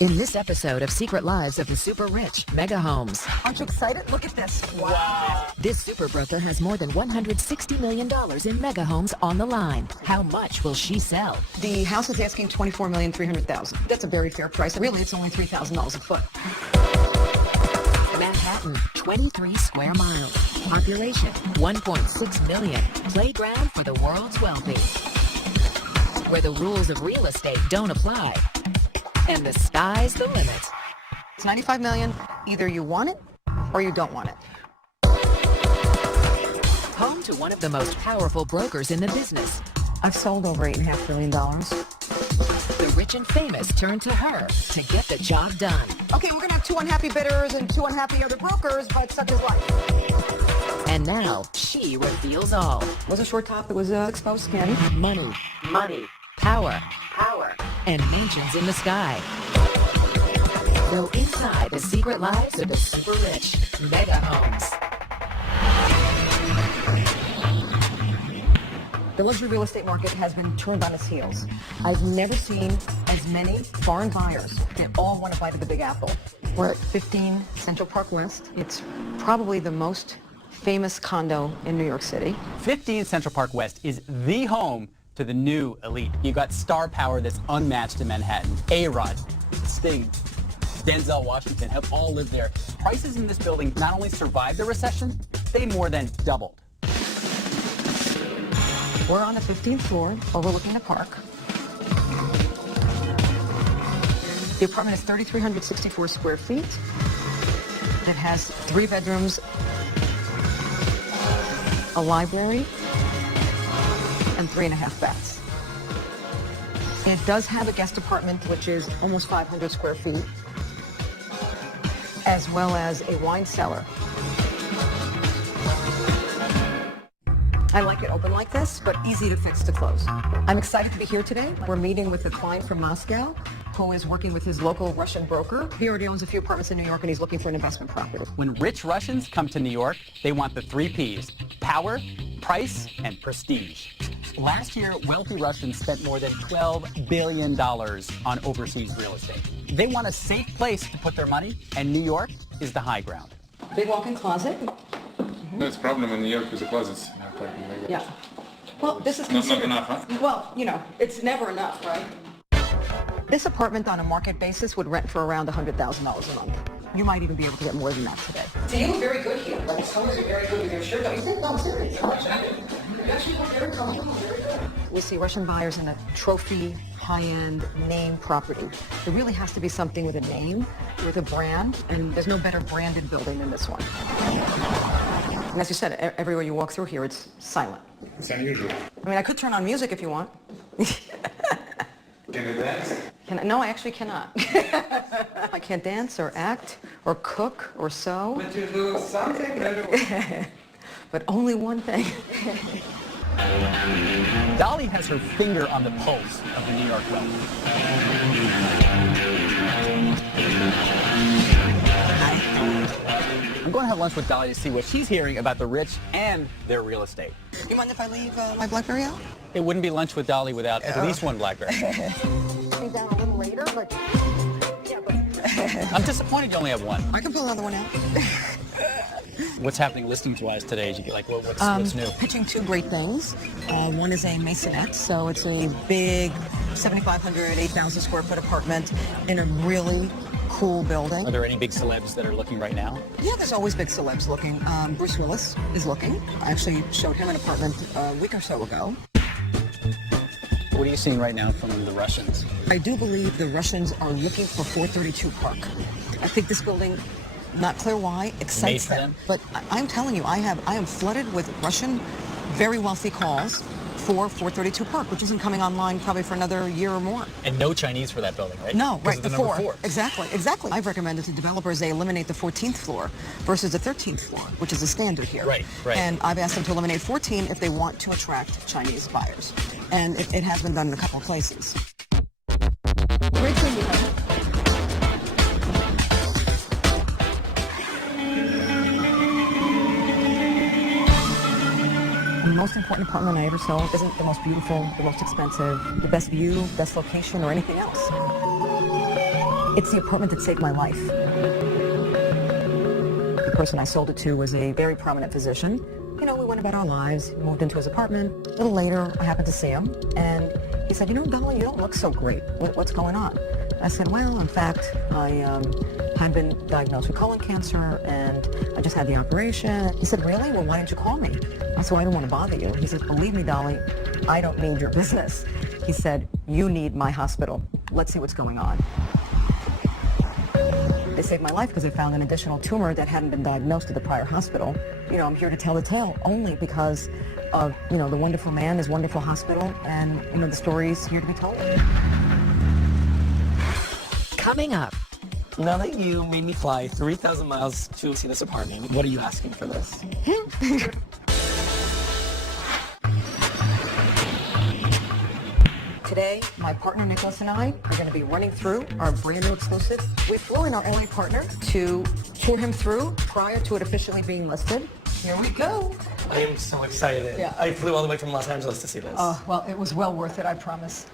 In this episode of Secret Lives of the Super Rich, Mega Homes. Aren't you excited? Look at this. Wow. This super broker has more than $160 million in mega homes on the line. How much will she sell? The house is asking $24,300,000. That's a very fair price. Really, it's only $3,000 a foot. Manhattan, 23 square miles. Population, 1.6 million. Playground for the world's wealthy. Where the rules of real estate don't apply. And the sky's the limit. It's $95 million. Either you want it or you don't want it. Home to one of the most powerful brokers in the business. I've sold over $8.5 billion. The rich and famous turn to her to get the job done. Okay, we're going to have 2 unhappy bidders and 2 unhappy other brokers, but such is life. And now, she reveals all. It was a short top. It was exposed skin. Money, power, and mansions in the sky. Go inside the secret lives of the super rich. Mega Homes. The luxury real estate market has been turned on its heels. I've never seen as many foreign buyers that all want to buy to the Big Apple. We're at 15 Central Park West. It's probably the most famous condo in New York City. 15 Central Park West is the home to the new elite. You got star power that's unmatched in Manhattan. A-Rod, Sting, Denzel Washington have all lived there. Prices in this building not only survived the recession, they more than doubled. We're on the 15th floor, overlooking the park. The apartment is 3,364 square feet. It has 3 bedrooms, a library, and 3.5 baths. It does have a guest apartment, which is almost 500 square feet, as well as a wine cellar. I like it open like this, but easy to fix to close. I'm excited to be here today. We're meeting with a client from Moscow who is working with his local Russian broker. He already owns a few apartments in New York, and he's looking for an investment property. When rich Russians come to New York, they want the 3 Ps: power, price, and prestige. Last year, wealthy Russians spent more than $12 billion on overseas real estate. They want a safe place to put their money, and New York is the high ground. Big walk-in closet. No, it's a problem in New York with the closets. Yeah. Well, this is Not considered... enough, huh? Well, you know, it's never enough, right? This apartment on a market basis would rent for around $100,000 a month. You might even be able to get more than that today. So you look very good here. Like, colors are very good with your shirt. Don't you think? No, I'm serious. You actually look very comfortable, very good. We see Russian buyers in a trophy, high-end name property. There really has to be something with a name, with a brand, and there's no better branded building than this one. And as you said, everywhere you walk through here, it's silent. It's unusual. I mean, I could turn on music if you want. Can you dance? No, I actually cannot. I can't dance or act or cook or sew. But you do something. But only one thing. Dolly has her finger on the pulse of the New York wealth. I'm going to have lunch with Dolly to see what she's hearing about the rich and their real estate. You mind if I leave my BlackBerry out? It wouldn't be lunch with Dolly without at least one BlackBerry. Be down a little later, but yeah, but I'm disappointed you only have one. I can pull another one out. What's happening listings-wise today? Did you get like what's new? Pitching 2 great things. One is a Masonette, so it's a big 7,500, 8,000 square foot apartment in a really cool building. Are there any big celebs that are looking right now? Yeah, there's always big celebs looking. Bruce Willis is looking. I actually showed him an apartment a week or so ago. What are you seeing right now from the Russians? I do believe the Russians are looking for 432 Park. I think this building, not clear why, excites them. But I'm telling you, I am flooded with Russian, very wealthy calls for 432 Park, which isn't coming online probably for another year or more. And no Chinese for that building, right? No, right, the number 4. Exactly. I've recommended to developers they eliminate the 14th floor versus the 13th floor, which is the standard here. Right. And I've asked them to eliminate 14 if they want to attract Chinese buyers. And it has been done in a couple of places. Great seeing you. The most important apartment I ever sold isn't the most beautiful, the most expensive, the best view, best location, or anything else. It's the apartment that saved my life. The person I sold it to was a very prominent physician. You know, we went about our lives, moved into his apartment. A little later, I happened to see him, and he said, you know, Dolly, you don't look so great. What's going on? I said, well, in fact, I had been diagnosed with colon cancer, and I just had the operation. He said, really? Well, why didn't you call me? I said, well, I don't want to bother you. He said, believe me, Dolly, I don't need your business. He said, you need my hospital. Let's see what's going on. They saved my life because they found an additional tumor that hadn't been diagnosed at the prior hospital. You know, I'm here to tell the tale only because of, you know, the wonderful man, his wonderful hospital, and, you know, the story's here to be told. Coming up, Now that you made me fly 3,000 miles to see this apartment, what are you asking for this? Today, my partner Nicholas and I are going to be running through our brand new exclusive. We flew in our LA partner to tour him through prior to it officially being listed. Here we go. I am so excited. Yeah. I flew all the way from Los Angeles to see this. Well, it was well worth it, I promise.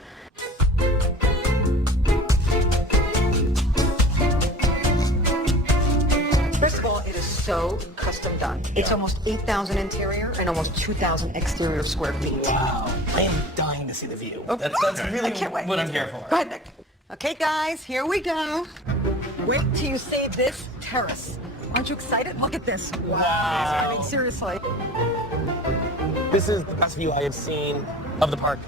First of all, it is so custom done. It's almost 8,000 interior and almost 2,000 exterior square feet. Wow. I am dying to see the view. Oh, That's really I can't wait. what I'm here for. Go ahead, Nick. Okay, guys, here we go. Wait till you see this terrace. Aren't you excited? Look at this. Wow. I mean, seriously. This is the best view I have seen of the park,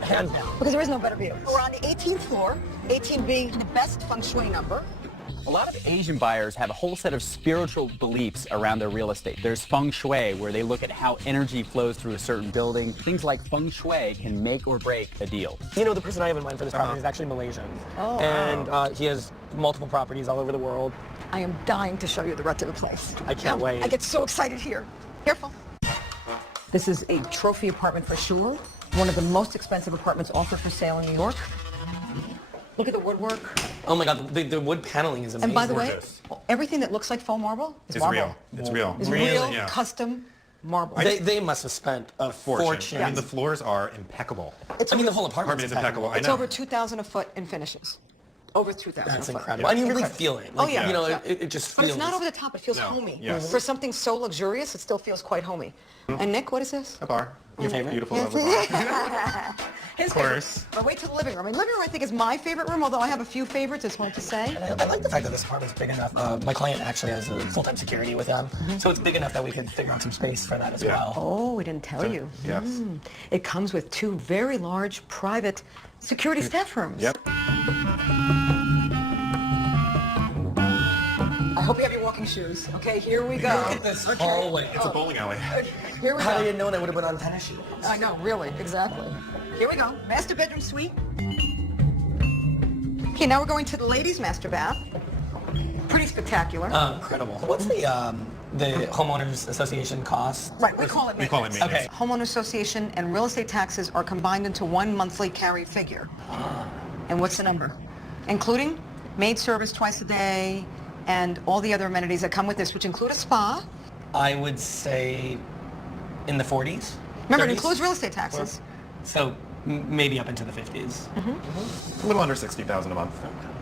hands down. Because there is no better view. We're on the 18th floor, 18 being the best feng shui number. A lot of Asian buyers have a whole set of spiritual beliefs around their real estate. There's feng shui, where they look at how energy flows through a certain building. Things like feng shui can make or break a deal. You know, the person I have in mind for this property is actually Malaysian. Oh. And he has multiple properties all over the world. I am dying to show you the rest of the place. I can't wait. I get so excited here. Careful. This is a trophy apartment for sure. One of the most expensive apartments offered for sale in New York. Look at the woodwork. Oh my God, the wood paneling is amazing. And by the way, Gorgeous. everything that looks like faux marble is It's marble. real. It's real. It's Really? real, Yeah. custom marble. They must have spent a fortune. I mean, the floors are impeccable. I mean, the whole apartment Apartment is impeccable. I It's know. over 2,000 a foot in finishes. Over 2,000 That's a foot. incredible. And you really feel it. Like, Oh, yeah. You know, Yeah. it just But feels. it's not over the top. It feels No. homey. Yes. For something so luxurious, it still feels quite homey. And Nick, what is this? A bar. Your favorite? Beautiful, lovely bar. His course. favorite. But wait till the living room. I mean, living room I think is my favorite room, although I have a few favorites, it's hard to say. I like the fact that this apartment's big enough. My client actually has a full-time security with them, so it's big enough that we could figure out some space for that as well. Oh, we didn't tell you. Yes. It comes with 2 very large private security staff rooms. Yep. I hope you have your walking shoes. Okay, here we go. Look at this hallway. It's a bowling alley. Here we How go. did you know I would have been on tennis shoes? I know, really, exactly. Here we go. Master bedroom suite. Okay, now we're going to the ladies' master bath. Pretty spectacular. Incredible. What's the homeowners association cost? Right, we call it We call it maintenance. maintenance. Okay. Homeowner association and real estate taxes are combined into one monthly carry figure. And what's the number? Including maid service twice a day and all the other amenities that come with this, which include a spa. I would say in the 40s. Remember, it 30s? includes real estate taxes. So maybe up into the 50s. A little under 60,000 a month.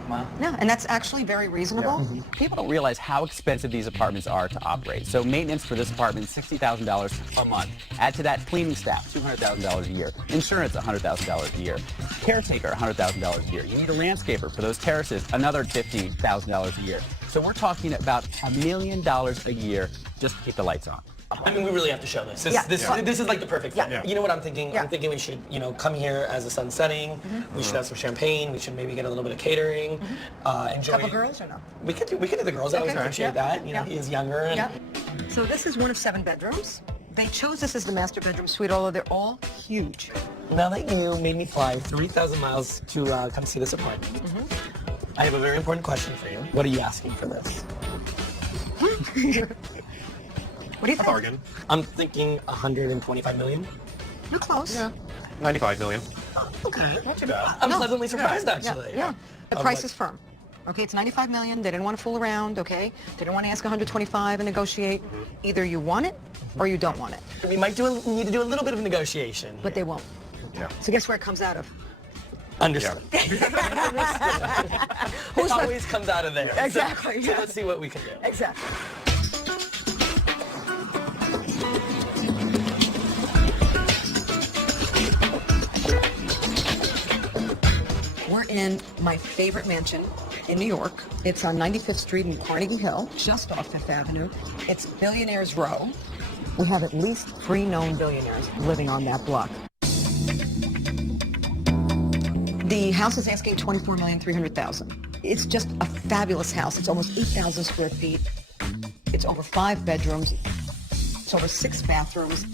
Wow. Yeah, and that's actually very reasonable. People don't realize how expensive these apartments are to operate. So maintenance for this apartment, $60,000 a month. Add to that cleaning staff, $200,000 a year. Insurance, $100,000 a year. Caretaker, $100,000 a year. You need a landscaper for those terraces, another $50,000 a year. So we're talking about $1 million a year just to keep the lights on. I mean, we really have to show this. Yeah. This is like the perfect thing. Yeah. You know what I'm thinking? Yeah. I'm thinking we should, come here as the sun's setting. We should have some champagne. We should maybe get a little bit of catering. Enjoy. Couple girls or no? We could do the girls. I always Okay. appreciate Yeah. that. Yeah. He is younger. And Yeah. So this is one of 7 bedrooms. They chose this as the master bedroom suite, although they're all huge. Now that you made me fly 3,000 miles to come see this apartment, I have a very important question for you. What are you asking for this? What do you A think? bargain. I'm thinking 125 million. You're close. Yeah. 95 million. Okay. Not too bad. I'm No. pleasantly surprised, Yeah, actually. yeah. The I'm price like- is firm. Okay, it's 95 million. They didn't want to fool around, okay? They didn't want to ask 125 and negotiate. Either you want it or you don't want it, We might need to do a little bit of negotiation. but they won't. Yeah. So guess where it comes out of? Understood. It always comes out of there. Exactly, So yeah. let's see what we can do. Exactly. We're in my favorite mansion in New York. It's on 95th Street in Carnegie Hill, just off Fifth Avenue. It's Billionaires Row. We have at least 3 known billionaires living on that block. The house is asking $24,300,000. It's just a fabulous house. It's almost 8,000 square feet. It's over 5 bedrooms. It's over 6 bathrooms.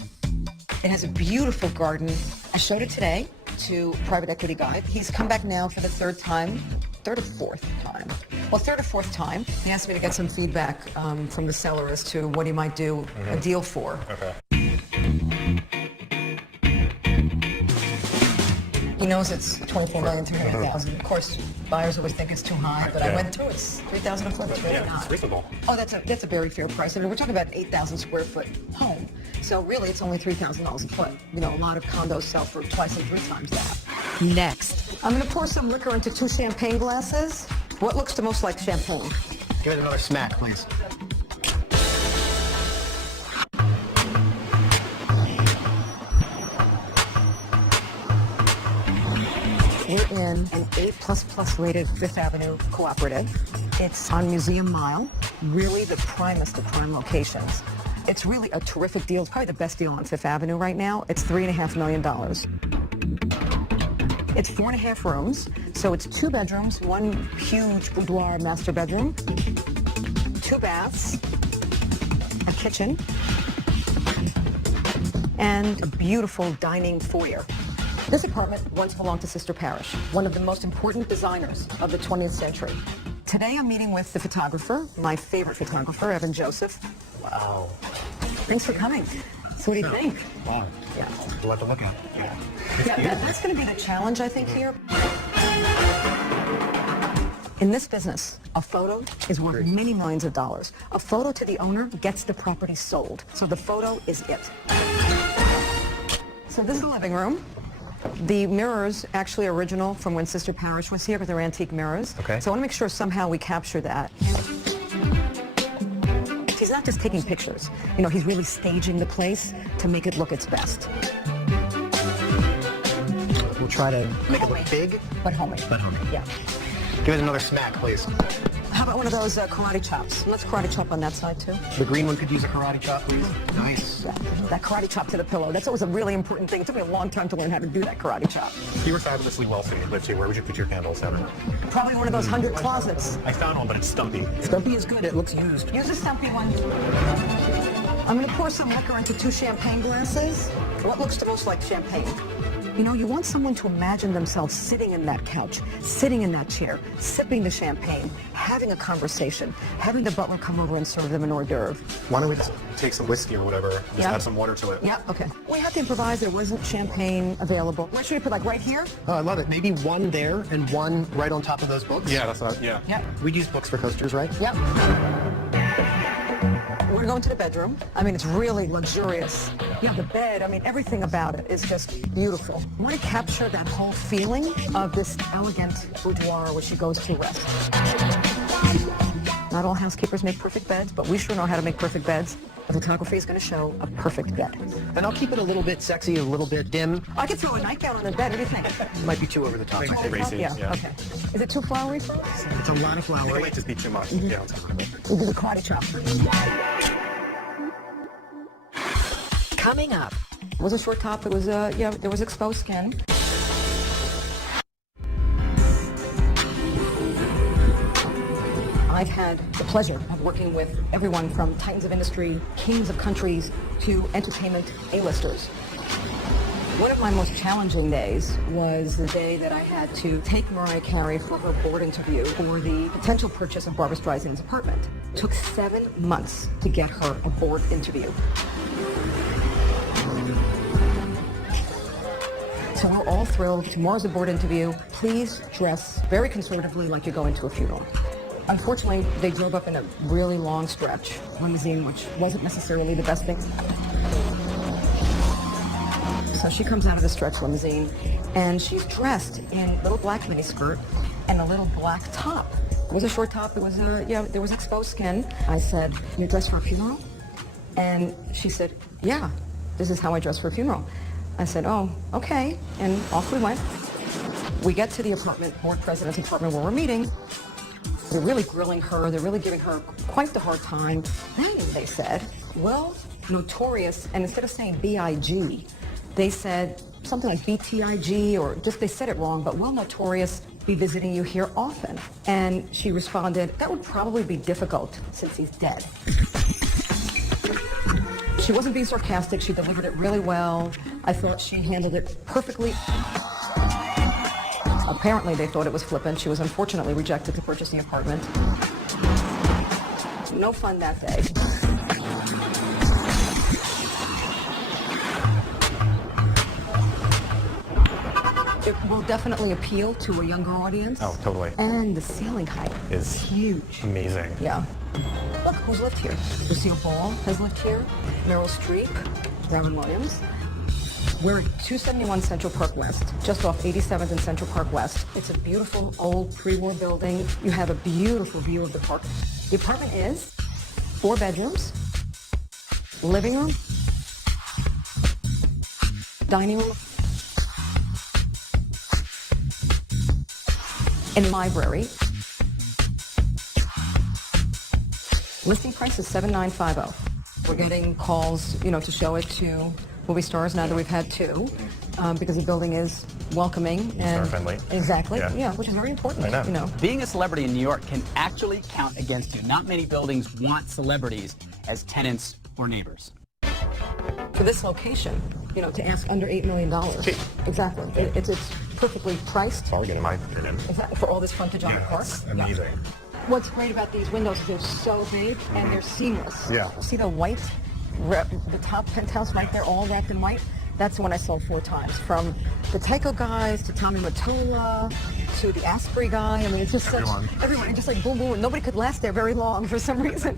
It has a beautiful garden. I showed it today to Private Equity Guy. He's come back now for the third or fourth time. Well, third or fourth time. He asked me to get some feedback from the seller as to what he might do a deal for. Okay. He knows it's $24,300,000. Of course, buyers always think it's too high, but I Yeah. went through it. It's $3,000 a foot. It's really Yeah, not. it's reasonable. Oh, that's a very fair price. I mean, we're talking about an 8,000 square foot home. So really, it's only $3,000 a foot. You know, a lot of condos sell for twice and 3 times that. Next, I'm going to pour some liquor into 2 champagne glasses. What looks the most like champagne? Give it another smack, please. We're in an A++ rated Fifth Avenue cooperative. It's on Museum Mile, really the primest of prime locations. It's really a terrific deal. It's probably the best deal on Fifth Avenue right now. It's $3.5 million. It's 4.5 rooms, so it's 2 bedrooms, 1 huge boudoir master bedroom, 2 baths, a kitchen, and a beautiful dining foyer. This apartment once belonged to Sister Parish, one of the most important designers of the 20th century. Today I'm meeting with the photographer, my favorite photographer, Evan Joseph. Wow. Thanks for coming. So what do you think? Wow. Yeah. A lot to look at. Yeah. That's going to be the challenge, I think, here. In this business, a photo is worth many millions of dollars. A photo to the owner gets the property sold. So the photo is it. So this is the living room. The mirrors actually are original from when Sister Parish was here, but they're antique mirrors. Okay. So I want to make sure somehow we capture that. He's not just taking pictures. You know, he's really staging the place to make it look its best. We'll try to make it look big, But homemade. but homemade. Yeah. Give it another smack, please. How about one of those karate chops? Let's karate chop on that side, too. The green one could use a karate chop, please. Nice. Yeah, that karate chop to the pillow. That's always a really important thing. It took me a long time to learn how to do that karate chop. You were fabulously wealthy, lived here. Where would you put your candles, Evan? Probably one of those 100 closets. I found one, but it's stumpy. Stumpy is good. It looks used. Use a stumpy one. I'm going to pour some liquor into 2 champagne glasses. What looks the most like champagne? You know, you want someone to imagine themselves sitting in that couch, sitting in that chair, sipping the champagne, having a conversation, having the butler come over and serve them an hors d'oeuvre. Why don't we just take some whiskey or whatever, just Yeah. add some water to it? Yeah, okay. We had to improvise. There wasn't champagne available. Where should we put, like, right here? Oh, I love it. Maybe one there and one right on top of those books. Yeah, that's not, yeah. Yep. We'd use books for coasters, right? Yep. We're going to the bedroom. I mean, it's really luxurious. Yeah, the bed, I mean, everything about it is just beautiful. I want to capture that whole feeling of this elegant boudoir where she goes to rest. Not all housekeepers make perfect beds, but we sure know how to make perfect beds. The photography is going to show a perfect bed. And I'll keep it a little bit sexy, a little bit dim. I could throw a nightgown on the bed. What do you think? Might be too over the top. Racy, Yeah, yeah. okay. Is it too flowery? It's a lot of I think it flour. might just be too much. Mm-hmm. Yeah. We'll do the karate chop. coming up. It was a short top. It was, yeah, there was exposed skin. I've had the pleasure of working with everyone from titans of industry, kings of countries, to entertainment A-listers. One of my most challenging days was the day that I had to take Mariah Carey for her board interview for the potential purchase of Barbra Streisand's apartment. It took 7 months to get her a board interview. So we're all thrilled. Tomorrow's a board interview. Please dress very conservatively like you're going to a funeral. Unfortunately, they drove up in a really long stretch limousine, which wasn't necessarily the best thing. So she comes out of the stretch limousine, and she's dressed in a little black miniskirt and a little black top. It was a short top. It was, there was exposed skin. I said, "You dressed for a funeral?" And she said, "Yeah, this is how I dress for a funeral." I said, "Oh, okay." And off we went. We get to the apartment, board president's apartment where we're meeting. They're really grilling her. They're really giving her quite the hard time. Then they said, "Well, Notorious," and instead of saying B-I-G, they said something like B-T-I-G, or just they said it wrong, but "Will Notorious be visiting you here often?" And she responded, "That would probably be difficult since he's dead." She wasn't being sarcastic. She delivered it really well. I thought she handled it perfectly. Apparently, they thought it was flippant. She was unfortunately rejected to purchase the apartment. No fun that day. It will definitely appeal to a younger audience. Oh, totally. And the ceiling height Is huge. amazing. Yeah. Look, who's lived here? Lucille Ball has lived here. Meryl Streep, Robin Williams. We're at 271 Central Park West, just off 87th and Central Park West. It's a beautiful old pre-war building. You have a beautiful view of the park. The apartment is 4 bedrooms, living room, dining room, and library. Listing price is $7,950. We're getting calls, to show it to movie stars now that we've had 2, because the building is welcoming and Star-friendly. Exactly. Yeah. Yeah, which is very important. I know. Being a celebrity in New York can actually count against you. Not many buildings want celebrities as tenants or neighbors. For this location, to ask under $8 million. Cheap. Exactly. It's perfectly priced. Bargain, in my opinion. Exactly, for all this frontage on the park. It's amazing. Yeah. What's great about these windows is they're so big and they're seamless. Yeah. See the white, the top penthouse right there, all wrapped in white? That's the one I sold 4 times. From the Tycho guys to Tommy Mottola to the Asprey guy. I mean, it's just Everyone. everyone, and just like boom, boom. Nobody could last there very long for some reason.